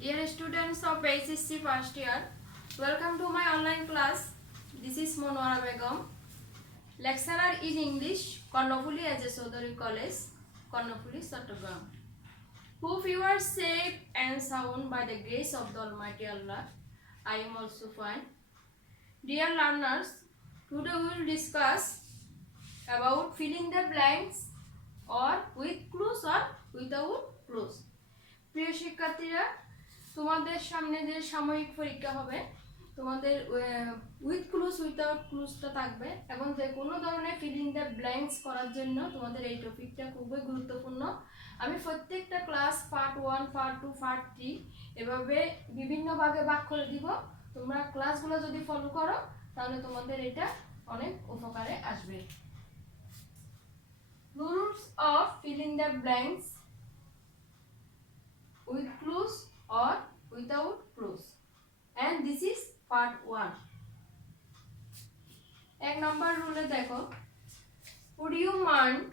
Dear students of HSC first year, welcome to my online class. This is Monwara Begum. Lecturer in English, Karnopuli Ajay Chaudhary College, Karnopuli, Chattogram. Hope you are safe and sound by the grace of the Almighty Allah. I am also fine. Dear learners, today we will discuss about filling the blanks or with clues or without clues. প্রিয় শিক্ষার্থীরা, তোমাদের সামনে যে সাময়িক পরীক্ষা হবে তোমাদের with clues without ক্লুজটা থাকবে এবং যে কোনো ধরনের ফিল ইন দ্য ব্ল্যাঙ্কস করার জন্য তোমাদের এই টপিকটা খুবই গুরুত্বপূর্ণ। আমি প্রত্যেকটা ক্লাস পার্ট 1, পার্ট 2, পার্ট 3 এভাবে বিভিন্ন ভাগে ভাগ করে দিব। তোমরা ক্লাসগুলো যদি ফলো করো তাহলে তোমাদের এটা অনেক উপকারে আসবে। Rules of filling the blanks with clues or without clues, and this is part 1. এক নম্বর রুলে দেখো, would you mind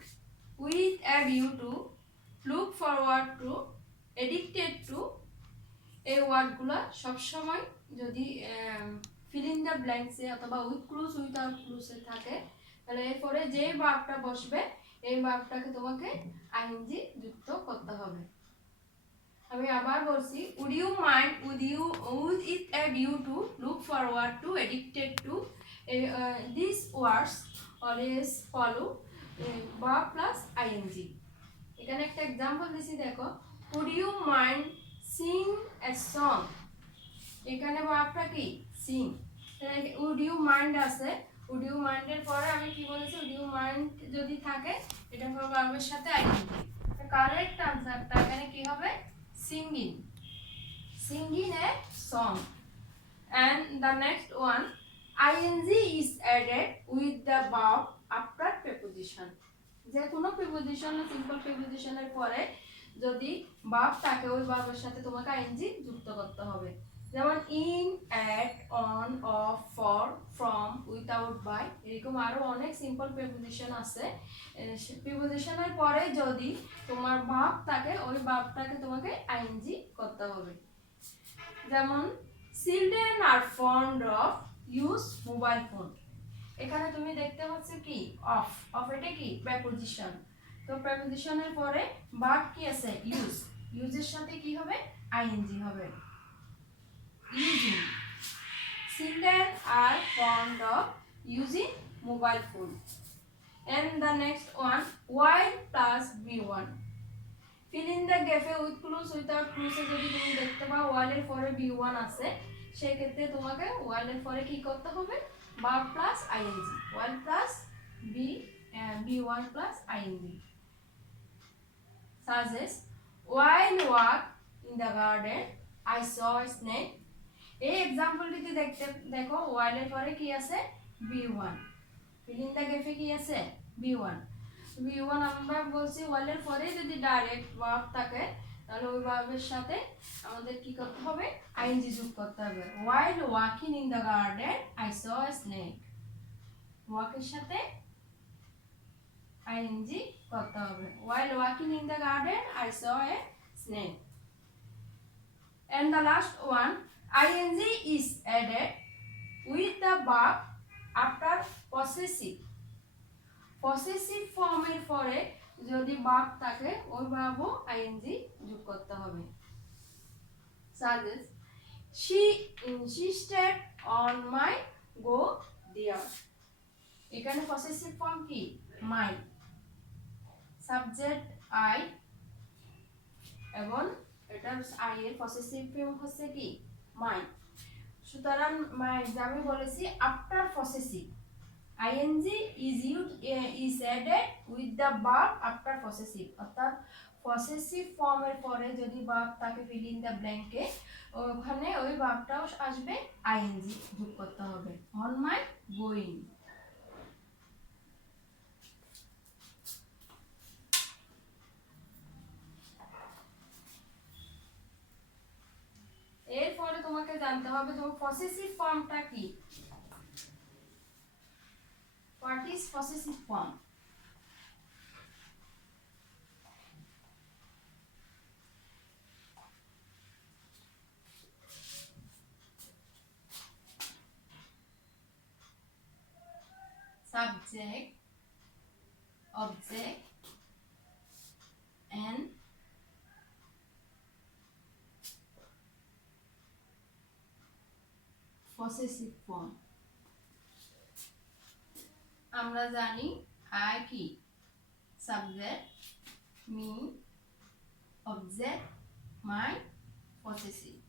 with a view to look forward to addicted to, এই ওয়ার্ডগুলো সব সময় যদি fill in the blanks এ অথবা with clues without clues এ থাকে তাহলে এরপরে যে ভার্বটা বসবে এই ভার্বটাকে তোমাকে আইএনজি যুক্ত করতে হবে। আমি আবার বলছি, would you mind would it a view to look forward to addicted to, these words always follow verb plus ing. এখানে একটা एग्जांपल দিছি দেখো, would you mind sing a song, এখানে ভার্বটা কি sing, would you mind আছে, would you mind এর পরে আমি কি বলেছি would you mind যদি থাকে এটা হবে ভার্বের সাথে ing। কারেক্ট আনসারটা এখানে কি হবে singing a song. And the next one, ing is added with the verb after preposition. যে কোনো প্রিপোজিশন না সিম্পল প্রিপোজিশনের পরে যদি ভার্ব থাকে ওই ভার্বের সাথে তোমাকে ing যুক্ত করতে হবে। যেমন in, at, on, of, for, from, without, by, এরকম আরো অনেক সিম্পল প্রিপোজিশন আছে। প্রিপোজিশনের পরে যদি তোমার ভার্ব থাকে ওই ভার্বটাকে তোমাকে আইএনজি করতে হবে। যেমন children are fond of use mobile phone, এখানে তুমি দেখতে পাচ্ছ কি অফ, অফ এটা কি প্রিপোজিশন, তো প্রিপোজিশনের পরে ভার্ব কি আছে ইউজ, ইউজের সাথে কি হবে আইএনজি হবে। Using, children are fond of using mobile phone. And the next one, while plus b1. Fill in the gap with clues without clues এ যদি তুমি দেখতে পাও while এর পরে b1 আছে সেই ক্ষেত্রে তোমাকে while এর পরে কি করতে হবে verb plus ing, while plus b1 plus ing. Suggest, while walk in the garden I saw a snake. এই एग्जांपलটিতে দেখো while এর পরে কি আছে b1, fill in the gap কি আছে b1, b1 আমরা বলছি while এর পরে যদি ডাইরেক্ট ভার্ব থাকে তাহলে ওই ভার্বের সাথে আমাদের কি করতে হবে আইএনজি যোগ করতে হবে। while walking in the garden I saw a snake, walk এর সাথে আইএনজি করতে হবে। while walking in the garden I saw a snake. And the last one, ing is added with the verb after possessive. Possessive form এর পরে যদি verb থাকে ওই ভার্বও ing যোগ করতে হবে। Suggest, she insisted on my go there. এখানে possessive form কি my, subject I এবং এটা আই এর পসেসিভ ফর্ম হচ্ছে কি মাই। সুতরাং আমি বলেছি after possessive ING is added with the verb after possessive, অর্থাৎ পসেসিভ ফর্মের পরে যদি ভার্ব থাকে ফিল ইন দ্য ব্ল্যাঙ্কে ওখানে ওই ভার্বটাও আসবে আইএনজি যোগ করতে হবে। অন মাই গোয়িং, এরপরে তোমাকে জানতে হবে তোমার পসেসিভ ফর্মটা কি, what is possessive form. subject, object, and possessive form. আমরা জানি I কি subject, me, object, my, possessive.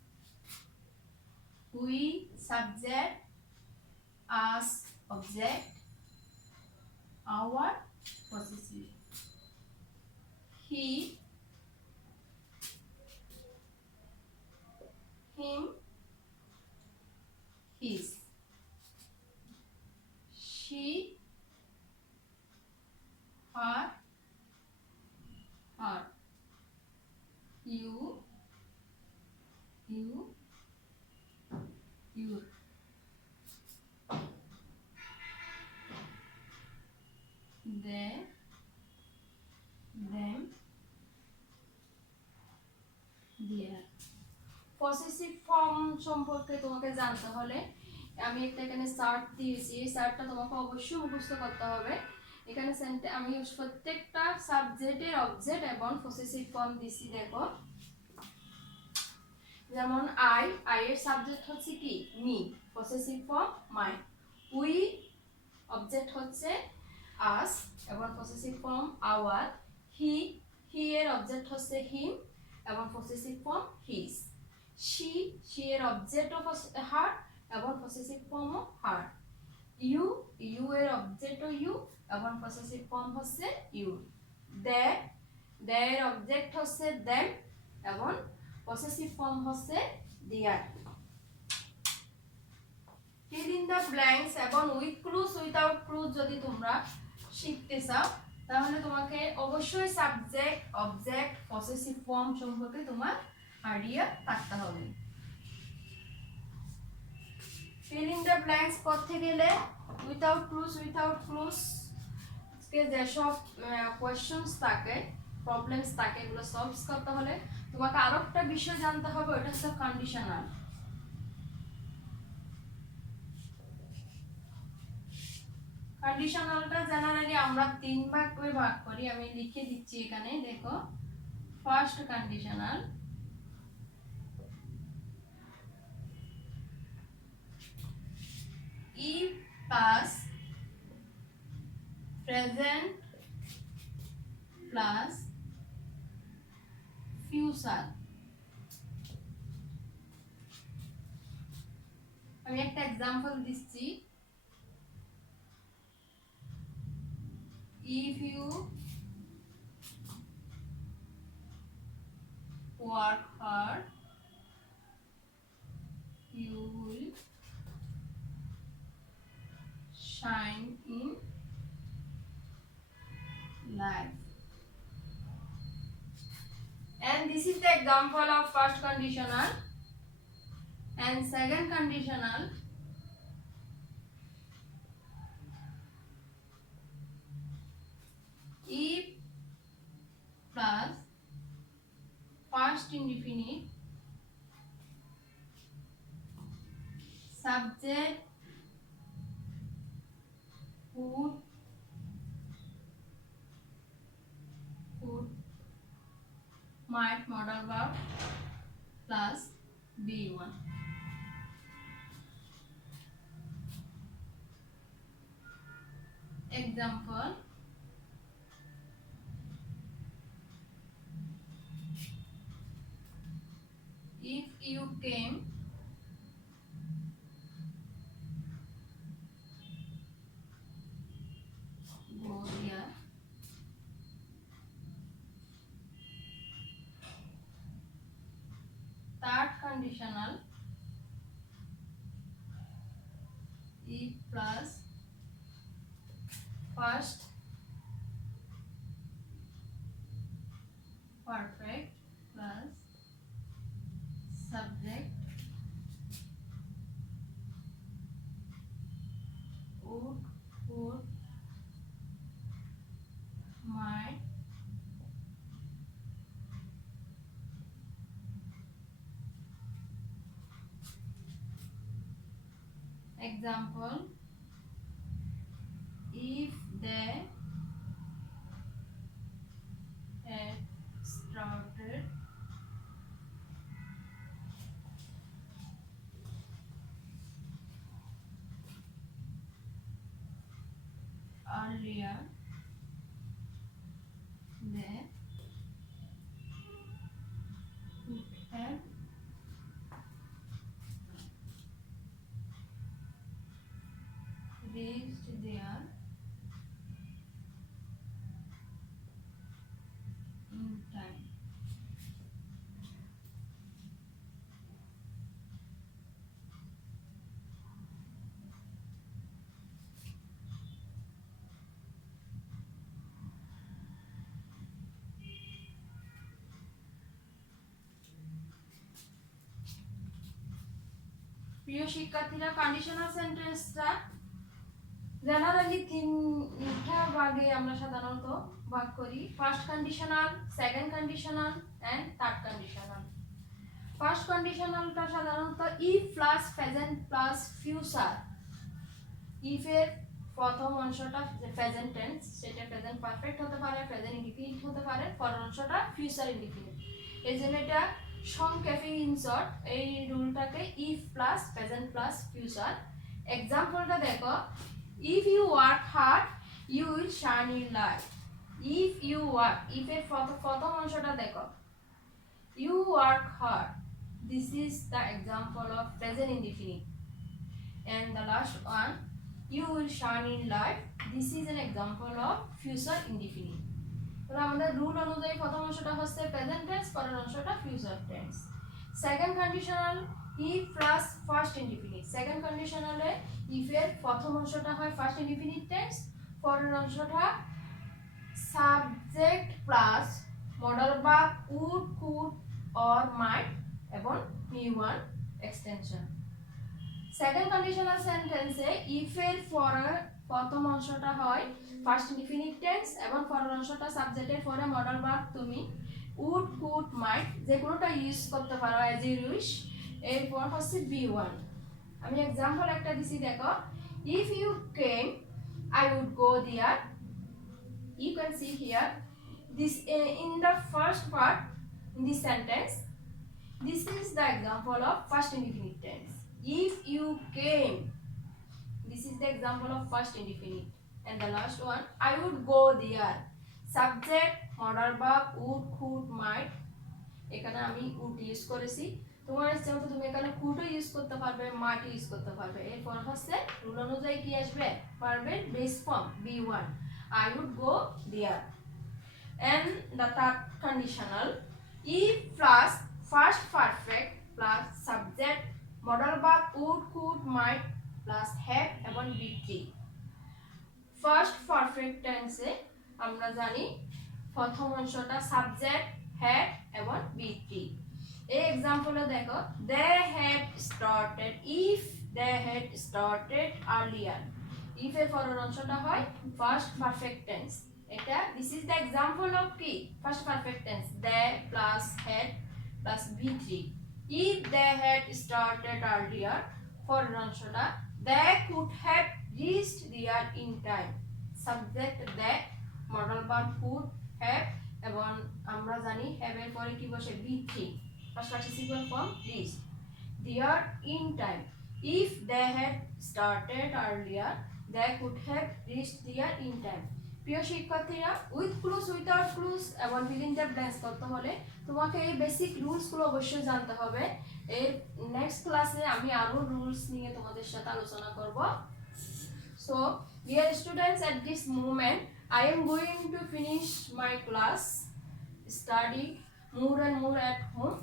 We, subject, us, object, our, possessive. He, him, his. She, her, her. You, your. They, them, their. Possessive form সম্পর্কে তোমাকে জানতে হলে আমি একটা এখানে চার্ট দিয়েছি, এই চার্টটা তোমাকে অবশ্যই মুখস্থ করতে হবে। এখানে আমি প্রত্যেকটা সাবজেক্টের অবজেক্ট এবং পসেসিভ ফর্ম দিছি। দেখো যেমন আই এর সাবজেক্ট হচ্ছে কি me, possessive form my. We object হচ্ছে আস এবং পসেসিভ ফর্ম আওয়ার। হি এর অবজেক্ট হচ্ছে হিম এবং পসেসিভ ফর্ম হিজ। she এর অবজেক্ট অফ হার এবং পসেসিভ ফর্ম হার। ইউ এর অবজেক্ট ইউ এবং পসেসিভ ফর্ম হচ্ছে ইউ। দে এর অবজেক্ট হচ্ছে দেম এবং পসেসিভ ফর্ম হচ্ছে দেয়ার। fill in the blanks এবং উইথ ক্লুজ উইথাউট ক্লুজ যদি তোমরা শিখতে চাও তাহলে তোমাকে অবশ্যই সাবজেক্ট, অবজেক্ট, পসেসিভ ফর্ম সম্পর্কে তোমার আইডিয়া থাকতে হবে। fill in the blanks করতে গেলে উইথাউট ক্লুজ কে যেসব কোয়েশ্চেনস থাকে, প্রবলেমস থাকে, এগুলো সলভ করতে হলে তোমাকে আরো একটা বিষয় জানতে হবে, ওটা হচ্ছে কন্ডিশনাল। কন্ডিশনালটা জানার আগে আমরা তিন ভাগ করে ভাগ করি, আমি লিখে দিচ্ছি এখানে। দেখো first conditional, if plus present plus future। আমি একটা एग्जांपल দিচ্ছি। if you work hard you will shine in life, and this is the example of first conditional. And second conditional, if plus past indefinite subject would might modal verb plus be1। example, if you came go here, third conditional, if plus first perfect plus subject would might example, if they had started earlier, they could have reached their in time. প্রিয় শিক্ষার্থীরা, কন্ডিশনাল সেন্টেন্সটা জেনারেলি তিনটা ভাগে আমরা সাধারণত ভাগ করি। First conditional, second conditional and third conditional. First কন্ডিশনালটা সাধারণত if plus present plus future. If এর প্রথম অংশটা প্রেজেন্ট টেন্স, সেটা প্রেজেন্ট পারফেক্ট হতে পারে, প্রেজেন্ট ইনডিফিনিট হতে পারে, পরের অংশটা ফিউচার ইনডিফিনিট। এই জন্য এটা সংক্ষেপে ইন শর্ট এই রুলটাকে if plus present plus future. এক্সাম্পলটা দেখো, if you work hard you will shine in life. if you work, if এর প্রথম অংশটা দেখো, you work hard, this is the example of present indefinite. And the last one, you will shine in life, this is an example of future indefinite. তাহলে আমাদের রুল অনুযায়ী প্রথম অংশটা হচ্ছে প্রেজেন্ট টেন্স, পরের অংশটা future tense. Second conditional if plus first indefinite. Second কন্ডিশনালে if এর প্রথম অংশটা হয় ফার্স্ট ইনডিফিনিট টেন্স, পরের অংশটা subject plus modal verb would, could or might এবং be1 এক্সটেনশন। সেকেন্ড কন্ডিশনাল সেন্টেন্সে if এর পরে প্রথম অংশটা হয় ফার্স্ট ইনডিফিনিট টেন্স এবং পরের অংশটা সাবজেক্টের পরে মডাল ভার্ব তুমি would, could, might যে কোনোটা ইউজ করতে পারো অ্যাজ ইউ উইশ। এরপর হচ্ছে be1। আমি एग्जांपल একটা দিছি দেখো, if you came I would go there, you can see here this in the first part in this sentence, this is the example of first indefinite tense. If you came, this is the example of first indefinite. And the last one, I would go there, subject modal verb would, could, might, এখানে আমি would use করেছি, তোমার ইচ্ছা মতো তুমি এখানে could use করতে পারবে, might ইউজ করতে পারবে। এরপর হচ্ছে রুল অনুযায়ী কি আসবে, ভার্বের base form be1, I would go there. And the third conditional, if plus first perfect plus subject modal verb would, could, might plus have এবং be3। ফার্স্ট পারফেক্ট টেন্সে আমরা জানি প্রথম অংশটা সাবজেক্ট হ্যাড এবং be3। এই एग्जांपले দেখো, they had started, if they had started earlier, if এর পরের অংশটা হয় ফার্স্ট পারফেক্ট টেন্স। এটা this is the example of কি first perfect tense, they plus had plus be3। if they had started earlier, পরের অংশটা they could have reached there in time, subject they, modal verb could, have এবং আমরা জানি have এর পরে কি বসে be3, past participle form reached, there in time। if they had started earlier they could have reached there in time। প্রিয় শিক্ষার্থীরা, with clues without clues এবং ফিলিং দ্য ব্ল্যাঙ্কস করতে হলে তোমাকে এই বেসিক রুলসগুলো অবশ্যই জানতে হবে। এর নেক্সট ক্লাসে আমি আরো রুলস নিয়ে তোমাদের সাথে আলোচনা করব। So dear students, at this moment I am going to finish my class, study more and more at home.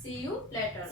See you later.